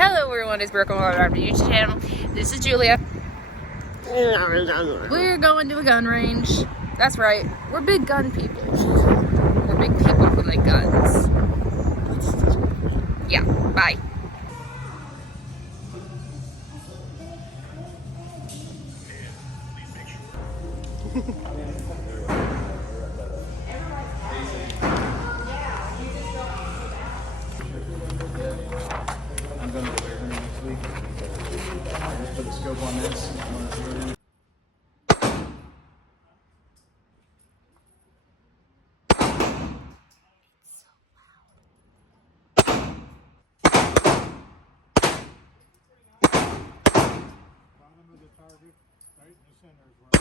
Hello everyone, it's Brooke on our YouTube channel. This is Julia. We're going to a gun range. That's right, we're big gun people. We're big people who like guns. Yeah, bye. I'm going to the fair next week. Just put the scope on this. Bottom of the target, right in the center is where.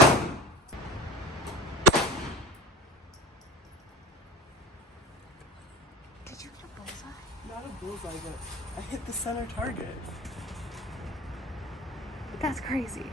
Did you get a bullseye? Not a bullseye, but I hit the center target. That's crazy.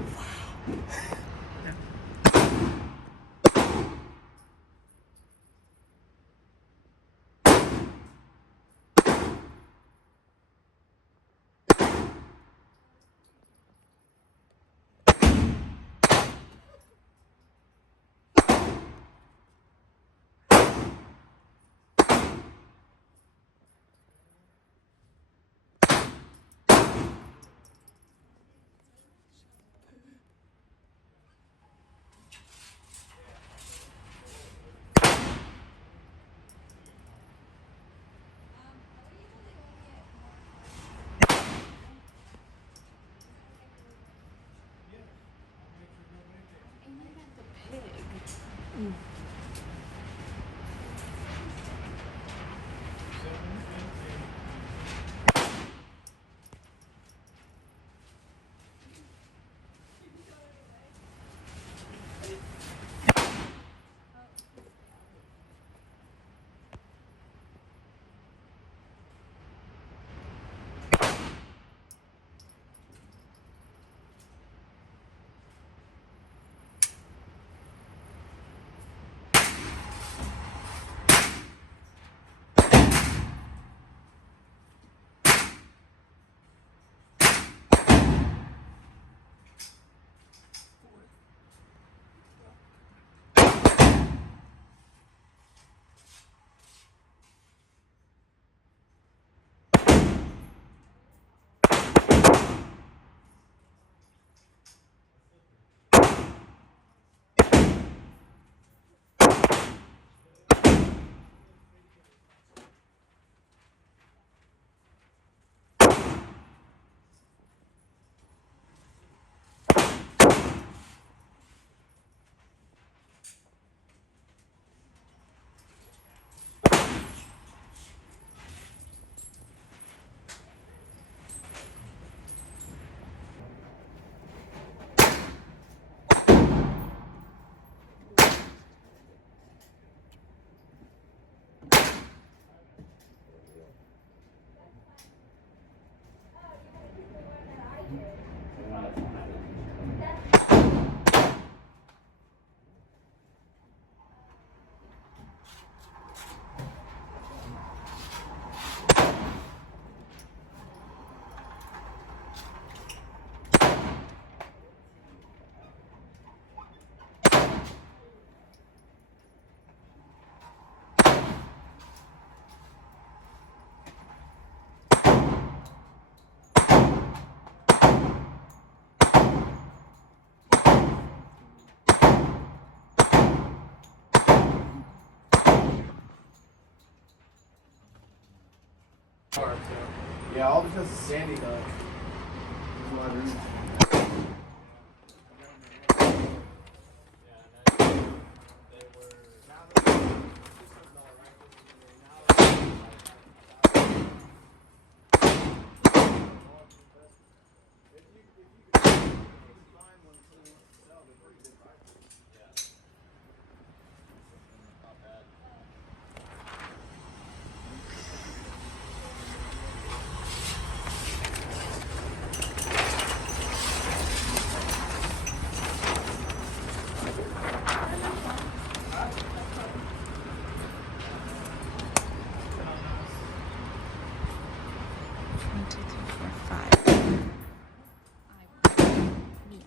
Yeah, all because of Sandy though.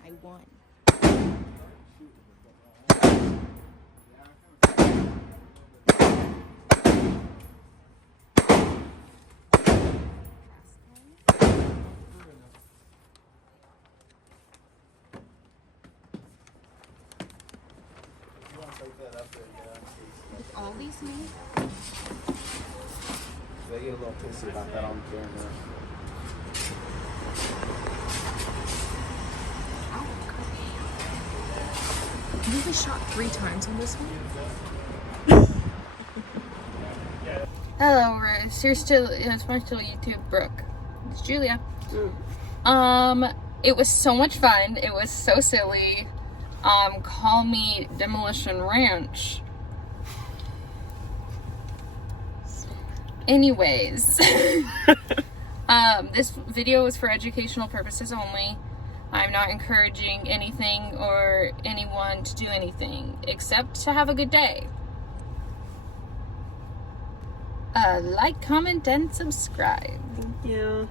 I won. With all these names? They get a little pissy about that on camera. You was shot 3 times on this one? Hello, Ruth. You're still, it's my still YouTube, Brooke. It's Julia. It was so much fun. It was so silly. Call me Demolition Ranch. Anyways, this video is for educational purposes only. I'm not encouraging anything or anyone to do anything except to have a good day. Like, comment, and subscribe. Yeah.